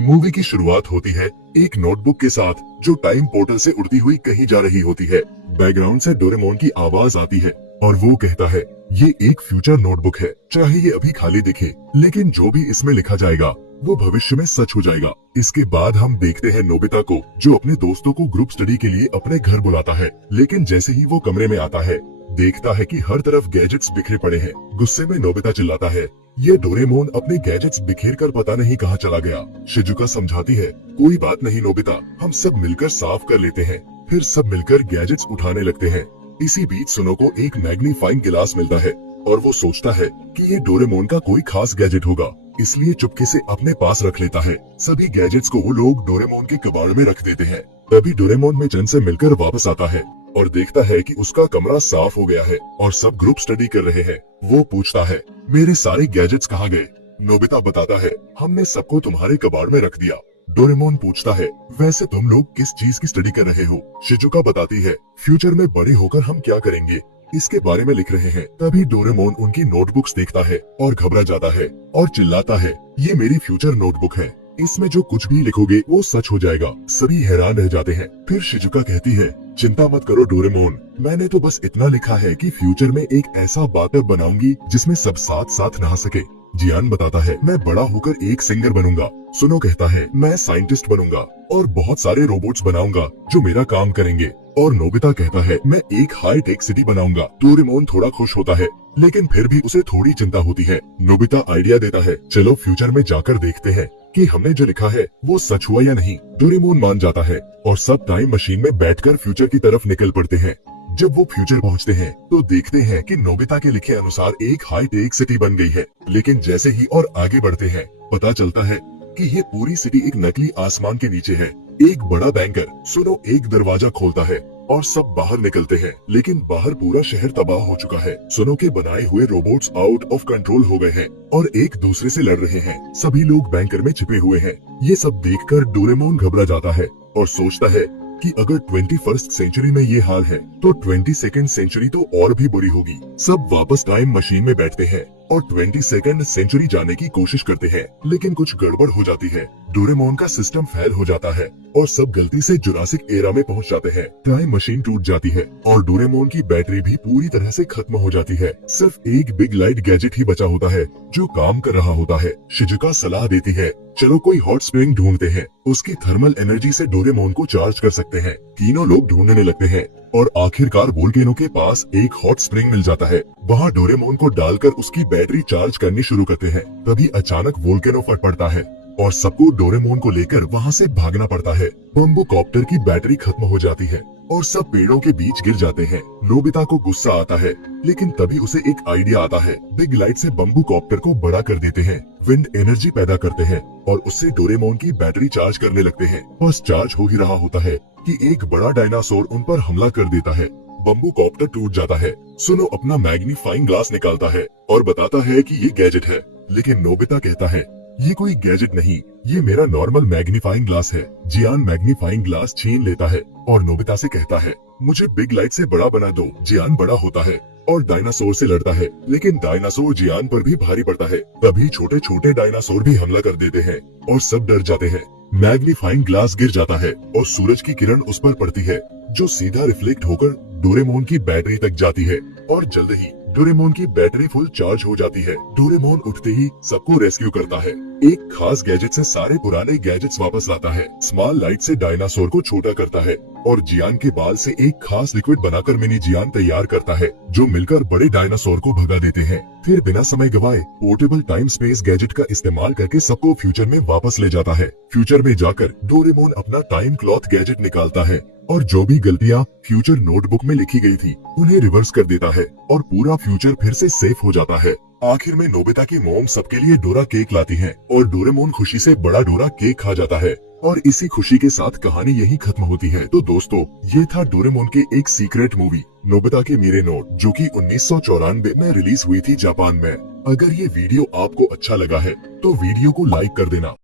Movie की शुरुआत होती है एक नोटबुक के साथ जो टाइम पोर्टल से उड़ती हुई कहीं जा रही होती है। बैकग्राउंड से डोरेमोन की आवाज आती है और वो कहता है ये एक फ्यूचर नोटबुक है, चाहे ये अभी खाली दिखे लेकिन जो भी इसमें लिखा जाएगा वो भविष्य में सच हो जाएगा। इसके बाद हम देखते हैं नोबिता को जो अपने दोस्तों को ग्रुप स्टडी के लिए अपने घर बुलाता है, लेकिन जैसे ही वो कमरे में आता है देखता है कि हर तरफ गैजेट्स बिखरे पड़े हैं। गुस्से में नोबिता चिल्लाता है ये डोरेमोन अपने गैजेट्स बिखेर कर पता नहीं कहाँ चला गया। शिजुका समझाती है कोई बात नहीं नोबिता, हम सब मिलकर साफ कर लेते हैं। फिर सब मिलकर गैजेट्स उठाने लगते हैं। इसी बीच सुनो को एक मैग्नीफाइंग गिलास मिलता है और वो सोचता है कि ये डोरेमोन का कोई खास गैजेट होगा, इसलिए चुपके से अपने पास रख लेता है। सभी गैजेट्स को वो लोग डोरेमोन के कबाड़ में रख देते हैं। तभी डोरेमोन मिचन से मिलकर वापस आता है और देखता है कि उसका कमरा साफ हो गया है और सब ग्रुप स्टडी कर रहे हैं। वो पूछता है मेरे सारे गैजेट्स कहाँ गए? नोबिता बताता है हमने सबको तुम्हारे कबाड़ में रख दिया। डोरेमोन पूछता है वैसे तुम लोग किस चीज की स्टडी कर रहे हो? शिजुका बताती है फ्यूचर में बड़े होकर हम क्या करेंगे इसके बारे में लिख रहे हैं। तभी डोरेमोन उनकी नोटबुक्स देखता है और घबरा जाता है और चिल्लाता है ये मेरी फ्यूचर नोटबुक है, इसमें जो कुछ भी लिखोगे वो सच हो जाएगा। सभी हैरान रह जाते हैं। फिर शिजुका कहती है चिंता मत करो डोरेमोन, मैंने तो बस इतना लिखा है कि फ्यूचर में एक ऐसा बाथटब बनाऊंगी जिसमें सब साथ साथ नहा सके। जियान बताता है मैं बड़ा होकर एक सिंगर बनूंगा। सुनो कहता है मैं साइंटिस्ट बनूंगा और बहुत सारे रोबोट्स बनाऊंगा जो मेरा काम करेंगे। और नोबिता कहता है मैं एक हाई टेक सिटी बनाऊंगा। डोरेमोन थोड़ा खुश होता है लेकिन फिर भी उसे थोड़ी चिंता होती है। नोबिता आइडिया देता है चलो फ्यूचर में जाकर देखते हैं कि हमने जो लिखा है वो सच हुआ या नहीं। डोरेमोन मान जाता है और सब टाइम मशीन में बैठकर फ्यूचर की तरफ निकल पड़ते हैं। जब वो फ्यूचर पहुंचते हैं तो देखते हैं कि नोबिता के लिखे अनुसार एक हाई टेक सिटी बन गई है, लेकिन जैसे ही और आगे बढ़ते हैं पता चलता है कि ये पूरी सिटी एक नकली आसमान के नीचे है। एक बड़ा बैंकर सुनो एक दरवाजा खोलता है और सब बाहर निकलते हैं, लेकिन बाहर पूरा शहर तबाह हो चुका है। सुनो के बनाए हुए रोबोट्स आउट ऑफ कंट्रोल हो गए हैं और एक दूसरे से लड़ रहे हैं। सभी लोग बैंकर में छिपे हुए हैं। ये सब देखकर डोरेमोन घबरा जाता है और सोचता है कि अगर 21st सेंचुरी में ये हाल है तो 22nd सेंचुरी तो और भी बुरी होगी। सब वापस टाइम मशीन में बैठते हैं और 22nd सेंचुरी जाने की कोशिश करते हैं, लेकिन कुछ गड़बड़ हो जाती है। डोरेमोन का सिस्टम फेल हो जाता है और सब गलती से जुरासिक एरा में पहुंच जाते हैं। टाइम मशीन टूट जाती है और डोरेमोन की बैटरी भी पूरी तरह से खत्म हो जाती है। सिर्फ एक बिग लाइट गैजेट ही बचा होता है जो काम कर रहा होता है। शिजुका सलाह देती है चलो कोई हॉट स्प्रिंग ढूंढते हैं, उसकी थर्मल एनर्जी से डोरेमोन को चार्ज कर सकते हैं। तीनों लोग ढूंढने लगते हैं और आखिरकार वोल्केनो के पास एक हॉट स्प्रिंग मिल जाता है। वहाँ डोरेमोन को डालकर उसकी बैटरी चार्ज करनी शुरू करते हैं। तभी अचानक वोल्केनो फट पड़ता है और सबको डोरेमोन को लेकर वहाँ से भागना पड़ता है। बम्बू कॉप्टर की बैटरी खत्म हो जाती है और सब पेड़ों के बीच गिर जाते हैं। नोबिता को गुस्सा आता है लेकिन तभी उसे एक आइडिया आता है। बिग लाइट से बम्बू कॉप्टर को बड़ा कर देते हैं, विंड एनर्जी पैदा करते हैं और उससे डोरेमोन की बैटरी चार्ज करने लगते हैं। बस चार्ज हो ही रहा होता है कि एक बड़ा डायनासोर उन पर हमला कर देता है। बम्बू कॉप्टर टूट जाता है। सुनो अपना मैग्नीफाइंग ग्लास निकालता है और बताता है कि ये गैजेट है, लेकिन नोबिता कहता है ये कोई गैजेट नहीं, ये मेरा नॉर्मल मैग्नीफाइंग ग्लास है। जियान मैग्नीफाइंग ग्लास छीन लेता है और नोबिता से कहता है मुझे बिग लाइट से बड़ा बना दो। जियान बड़ा होता है और डायनासोर से लड़ता है, लेकिन डायनासोर जियान पर भी भारी पड़ता है। तभी छोटे छोटे डायनासोर भी हमला कर देते हैं और सब डर जाते हैं। मैग्नीफाइंग ग्लास गिर जाता है और सूरज की किरण उस पर पड़ती है जो सीधा रिफ्लेक्ट होकर डोरेमोन की बैटरी तक जाती है और जल्द ही डोरेमोन की बैटरी फुल चार्ज हो जाती है। डोरेमोन उठते ही सबको रेस्क्यू करता है। एक खास गैजेट से सारे पुराने गैजेट्स वापस लाता है। स्मॉल लाइट से डायनासोर को छोटा करता है और जियान के बाल से एक खास लिक्विड बनाकर मिनी जियान तैयार करता है जो मिलकर बड़े डायनासोर को भगा देते हैं। फिर बिना समय गवाए पोर्टेबल टाइम स्पेस गैजेट का इस्तेमाल करके सबको फ्यूचर में वापस ले जाता है। फ्यूचर में जाकर डोरेमोन अपना टाइम क्लॉथ गैजेट निकालता है और जो भी गलतियाँ फ्यूचर नोटबुक में लिखी गई थी उन्हें रिवर्स कर देता है और पूरा फ्यूचर फिर से सेफ हो जाता है। आखिर में नोबिता की मोम सबके लिए डोरा केक लाती है और डोरेमोन खुशी से बड़ा डोरा केक खा जाता है और इसी खुशी के साथ कहानी यही खत्म होती है। तो दोस्तों ये था डोरेमोन के एक सीक्रेट मूवी नोबिता के मेरे नोट, जो कि 1994 में रिलीज हुई थी जापान में। अगर ये वीडियो आपको अच्छा लगा है तो वीडियो को लाइक कर देना